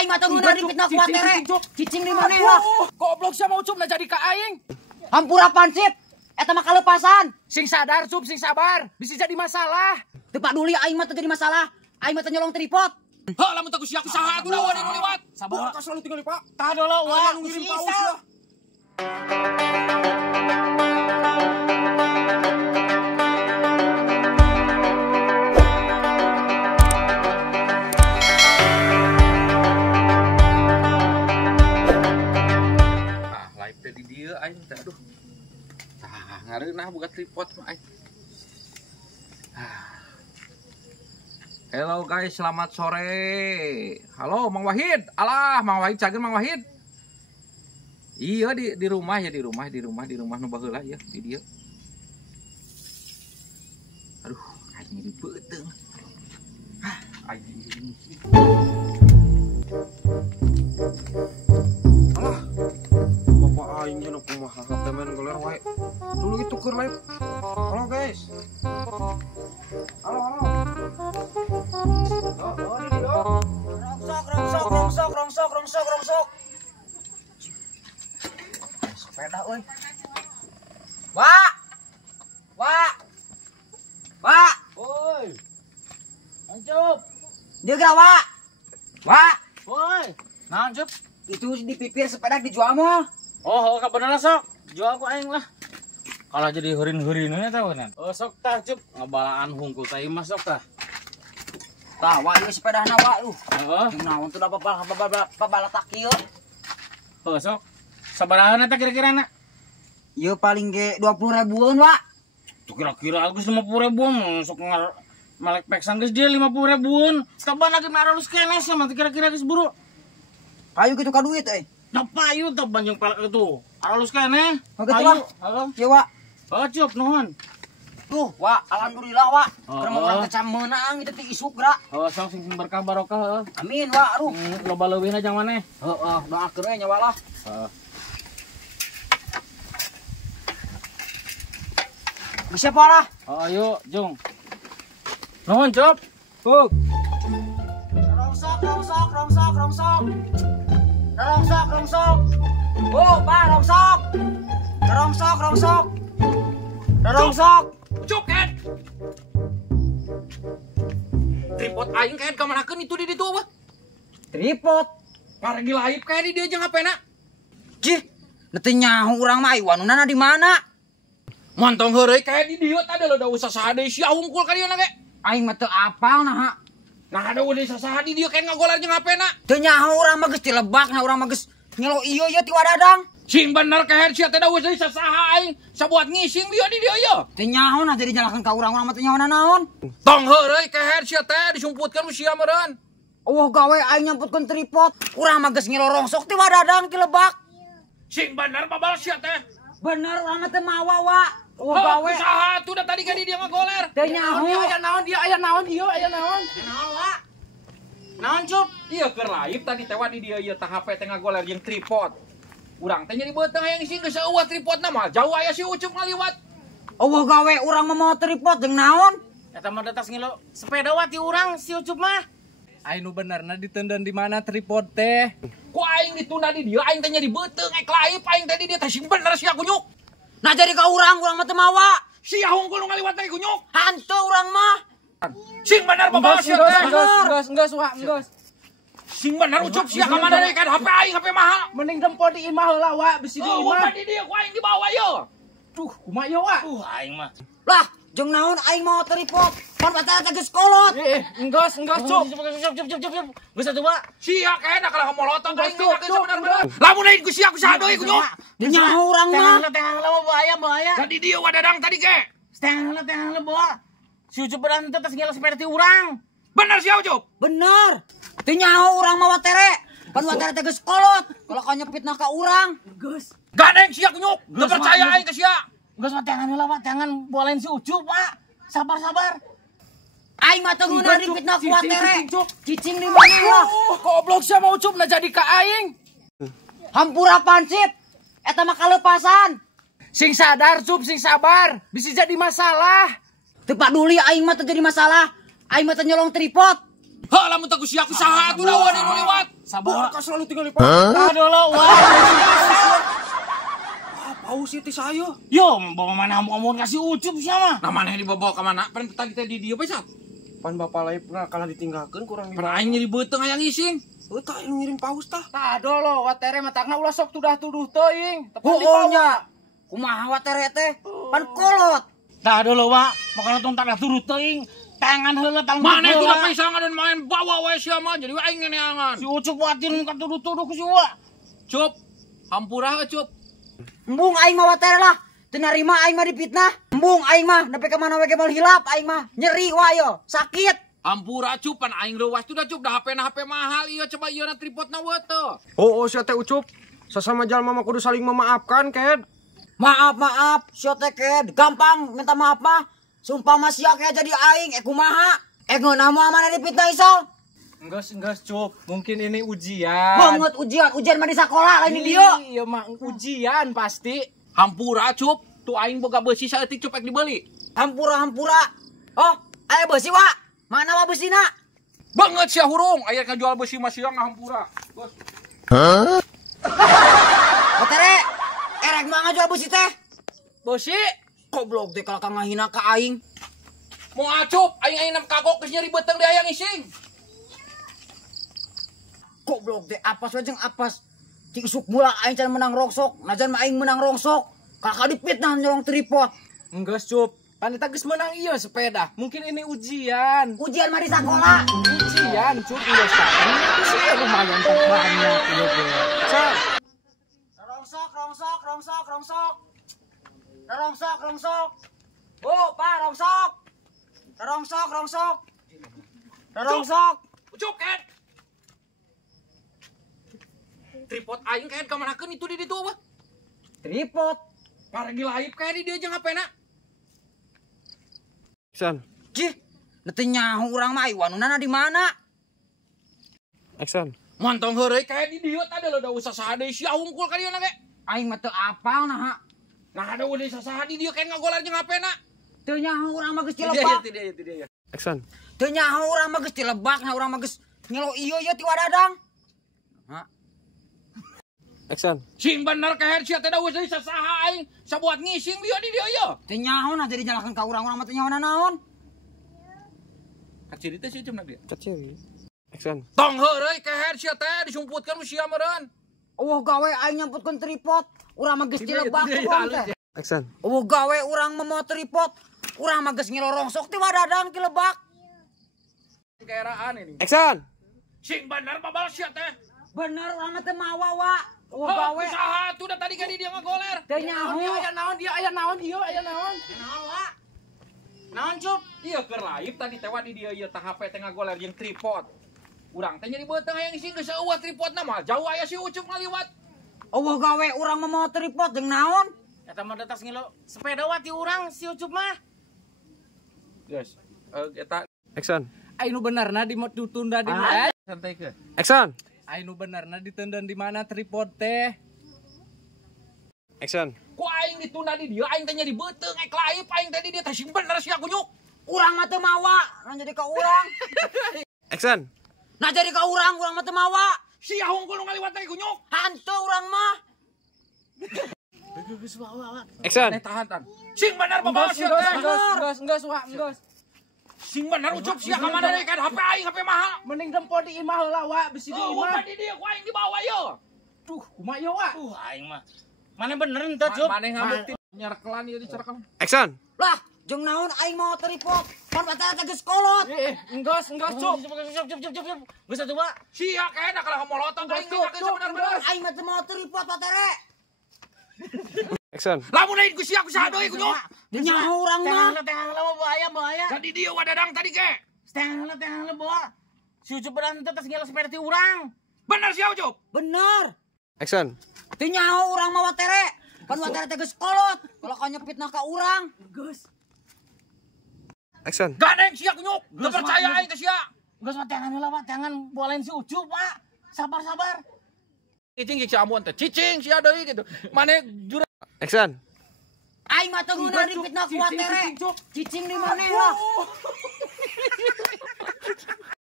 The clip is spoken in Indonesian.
Aing mah teu ngeunah dipitnah ku tere. Cicing di mana lah? Goblok sia mau cup na jadi ka aing. Hampura pansip. Eta mah kaleupasan. Sing sadar cup, sing sabar. Bisa jadi masalah. Teu paduli aing mah teu jadi masalah. Aing mah teu nyolong tripod. Heuh lamun teu sia kusaha atuh da wani liwat. Sabar. Ka selalu tinggal di Pak. Tah dulu wah Ngirim paus ya. Di dia aing teh aduh. Tah ngareunah boga tripod mah aing. Hello guys, selamat sore. Halo Mang Wahid. Alah, Mang Wahid cageun Mang Wahid. Iya di rumah ya, di rumah nu baheula ya di dieu. Aduh, aing di beuteung. Aing. Alah. Aing jeung kumaha HP main goler wae. Dulu itu keur live. Halo guys. Halo. Rongsok. Sepeda euy. Wak. Woi. Ancup. Dia geura Wak. Woi. Naon cup? Itu dipipir sepeda dijual mah. Oh, kabeneran sok. Jual ku aing lah. Kalau jadi heureun-heureun nya tahu nan. Oh, sok tah cup. Ngabalaan hungkul teh mah sok tah. Tah, Wak ieu sepedana Wak lu. Heeh. Naon teu da babalatak ieu. Oh, sok. Sabaraha eta kira-kirana? Ieu paling ge 20 ribuan, Wak. Tuh kira-kira geus 50 ribuan sok malek peksan geus dia 50 ribuan. Saban lagi maralus keneh sama kira-kira geus buru. Kayu kitu ka duit euy. Da payu teh banjung pelek itu. Aralus keneh. Oke tuh, Wak. Heeh. Ieu, Wak. Oh, cup nuhun. Tuh, Wak, alhamdulillah, Wak. Oh, Keur urang teh menang itu teh isuk geura. Oh, sok sing berkah barokah heuh. Amin, Wak. Aduh. Loba leuwihna jang maneh. Heeh, doakeun we nyawa lah. Heeh. Bisa parah. Oh, ayo, Jung. Nuhun, cup. Rongsok. Oh, Pak, rongsok. Cuk kan. Tripod aing kaen ka manakeun itu di ditu apa? Tripod. Paragi laib kae di dieu jeung HP-na. Jih, teu nyaho urang mah wanunana di mana? Montong heureuy kae di dieu tah da usah saha deui sia hungkul ka dieu na ge. Aing mah teu apal nah. Nah ada udah saha di dieu kaen ngagolar jeung HP-na. Teu nyaho urang mah geus dilebak nah urang mah geus nyelo ieu ti wadadang. Sing bener kae sia teh da usah saha aing sabuat ngising dia di dieu ye. Teu nyaho nah jadi nyalakeun ka urang mah teu nyaho naon. Tong heureuy kae sia teh disumputkeun ku sia meureun. Gawe aing nyamputkeun tripod. Urang mah geus ngilo rongsok ti wadadang ti lebak. Sing bener babal sia teh. Bener urang mah teu mawa, Wak. Gawe saha tuh da tadi ka di dieu ngagoler. Teu nyaho. Aya naon ieu. Naon, Wak? Naon, Cup? Ieu keur live tadi teh di dieu ieu tah HP teh ngagoler jeung tripod. Urang teh nyari beuteung hayang sing geus eueuh tripodna mah jauh aya si Ucup ngaliwat. Gawe urang mah mau tripod jeung naon? Eta mah datas ngilo sepeda wati urang si Ucup mah. Aing nu benerna ditendang di mana tripod teh? Ku aing ditunda di dieu aing teh nyari beuteung ek live aing teh di dieu teh sing bener sia kunyuk. Nah jadi ka urang mah teu mawa. Sia hungkul nu ngaliwat teh kunyuk. Hantu urang mah. Sing bener bapak sia teh. Enggeus Wak, enggeus. Sing bener Ucup sia ka mana deui kan HP aing HP mahal. Mending dempo di imah heula Wak, bisi di imah. Di dieu ku aing di bawah ye. Duh, kumaha ieu Wak? Aing mah. Lah, jeung naon aing mau tripod? Pan patah teh geus kolot. Enggeus Cup. Geus atuh Wak. Sia kaena kalau molotot aing mah bener-bener. Lamun aing ku sia ku saha deui kunyuk. Nyaho urang mah. Teh mah bahaya. Tadi dieu wadadang tadi ge. Teh bawa. Si Ucup beran teh tos ngelo sepeda ti urang. Bener sia Ucup. Bener. Teu nyaho urang mah watere. Pan watere teh geus kolot. Kalau ka nyepitna ka urang. Geus. Gadeng sia kunyuk. Teu percaya aing ke sia. Geus mah tangan heula Wak, tangan bolein si Ucup Wak. Sabar. Aing mah teu ngeunah dipitnah ku watere. Cicing di mana lah? Goblok sia mau Ucup na jadi ka aing. Hampura pansip. Eta mah kaleupasan. Sing sadar Cup, sing sabar. Bisa jadi masalah. Teu paduli aing mah teu jadi masalah. Aing mah teu nyolong tripod. Heuh lamun teu ku sia ku saha atuh da wani nu liwat. Sabar. Kau selalu tinggal di paus. Aduh lo, wah. Paus itu saya. Yo, bawa mana omong kasih ucup siapa? Nah mana yang dibawa ke mana? Pen tadi tadi dia besok. Pan bapak lain pernah kalah ditinggalkan kurang Pen aing nyeri beuteng hayang ising. tak yang ngirim paus tah. Tah dolo watere matangna ulah sok tudah tuduh teuing. Tepan di Oh bawah. nya. Kumaha watere teh? Pan kolot. Tah dulu, Wak. Makanya tong tak turut teuing. Tangan heula tang. Mana itu udah pisangan dan main bawa wae sia mah jadi aing ngeneangan. Si ucup watin ka tuduh-tuduh ku si Wak. Cup. Hampurah cup. Embung aing mah watere lah. Teu narima aing mah dipitnah. Embung aing mah nepi ka mana we ge moal hilap aing mah. Nyeri wae sakit. Hampura cupan aing leuwas tuh dah cup dah HP mahal ieu coba ieu na tripodna weuteung. Oh sia teh ucup. Sesama jalma mah kudu saling memaafkan ked. Maaf, sio teh ked. Gampang minta maaf mah. Sumpah mah sia kayak jadi aing, kumaha? Ngeunah mah mana dipitnah isal? Enggas cup. Mungkin ini ujian. Banget ujian mah di sekolah lain di dieu. Iya mah ujian pasti. Hampura cup. Tuh aing boga beusi saeutik cup ek dibeli. Hampura. Oh, aya beusi wa. Mana wa beusina? Banget sia hurung, aya ka jual beusi mah siang hampura. Bos. Watere, erek mah ngajual beusi teh. Bosi, Goblok teh kalau ngahina ka aing. Mau acup, aing kagok geus nyeri beuteng di hayang ising. Goblok teh apes we jeung apes. Cing suk mula aing can menang rongsok, najan mah aing menang rongsok. Kakak dipitnah nyolong tripod. enggas cup. Panita geus menang iya sepeda. Mungkin ini ujian. Ujian mah di sekolah. Ujian cup enggas tak. Ini sih lumayan banyak ieu ge. Cak. Rongsok. Oh, Pak, rongsok. Rongsok. Cup kan. Tripod aing kan kamanakeun itu di ditu apa? Tripod. Pargi laip kayak di dia jeung HP-na. Aksan. Cih, nanti nyahu urang mah iwanuna di mana? Aksan. Mantong heureuy kayak di dieu tadi lo da usah saha deui sia hungkul ka dieu na ge. Aing mah teu apal nah. Nah ada udah saha di dieu kayak ngagolar jeung HP-na. Teu nyahu urang mah geus Tidak cilebak. ya. Aksan. Teu nyahu urang mah geus cilebak, nah urang mah geus nyelo ieu ti wadadang. Aksan. Sing bener kayak sia teh da usah saha aing sabuat ngising dia di dieu ye. Teu nyaho nah jadi nyalakeun ka urang mah teu nyaho naon. Kaciri teh sia cenah dia. Kecil. Aksan. Tong heureuy kayak sia teh disumputkeun ku sia meureun. Eueuh gawe aing nyamputkeun tripod, urang mah geus cilebak teh. Aksan. Eueuh gawe urang mah mau tripod, urang mah geus ngilo rongsok ti wadadang ti lebak. Kaeraan ini. Aksan. Sing bener babal sia teh. Bener urang mah teu mawa wa. Eueuh Oh, gawe usaha tuh udah tadi kan dia ngagoler. teu nyaho. Aya naon dia, aya naon ieu, aya naon. Naon cup? Iya keur laip tadi teh di dia ieu tah HP teh ngagoler jeung tripod. Urang teh nyeri beuteng hayang ising geus eueuh tripodna mah jauh aya si ucup ngaliwat. Eueuh gawe urang mah mau tripod jeung naon? Eta mah datas ngilo sepeda wa ti urang si ucup mah. Guys, eta Aksan. Anu benerna ditunda di mana? santai ke. Aksan. Anu benerna ditunda di mana tripod teh? Aksan. Ku aing ditunda di dieu aing teh nyeri beuteng ek laip aing teh di dieu teh sing bener sia kunyuk. Urang mah teu mawa, nah jadi ka urang. Aksan. Nah jadi ka urang mah teu mawa. Sia hungkul nu ngaliwat teh kunyuk. Hanteu urang mah. Aksan. Tahan. Sing bener babal sia teh. Enggas wah, enggas. Sing bener ucup sia ka mana deui kan HP aing HP mahal. Mending dempo di imah heula wa, bisi di Oh, imah. di dieu ku aing dibawa ye. Duh, kumaha ieu wa? Aing mah. Mana bener ente cup? Maneh ngabukti nyarekelan ieu dicerekelan. Aksan. Lah, jeung naon aing mau tripod? Pan batara teh geus kolot. Enggas cup. Cup. Geus atuh Pak. Sia kaena kalau molotong aing ngerti bener-bener. Aing mah teu mau tripod batara. Aksan. Lamun aing ku sia ku saha deui kunyuk. Teu nyaho urang mah. Tengah heula bahaya. Tadi dieu wadadang tadi ge. Tengah heula bawa. Si ucup berani teh ngilo sepeda ti urang. Bener sia ucup. Bener. Aksan. Teu nyaho urang mah watere. Pan watere teh geus kolot. Kalau ka nyepitna ka urang. Geus. Aksan. Gandeng sia kunyuk. Teu percaya aing ke sia. Geus mah tengah heula Pak, jangan bolehin si ucup Pak. Sabar. Cicing si Ambon teh. Cicing sia deui gitu. Maneh jure Aksan. Aing mah teu ngeunah dipitna ku watere. Cicing di maneh lah.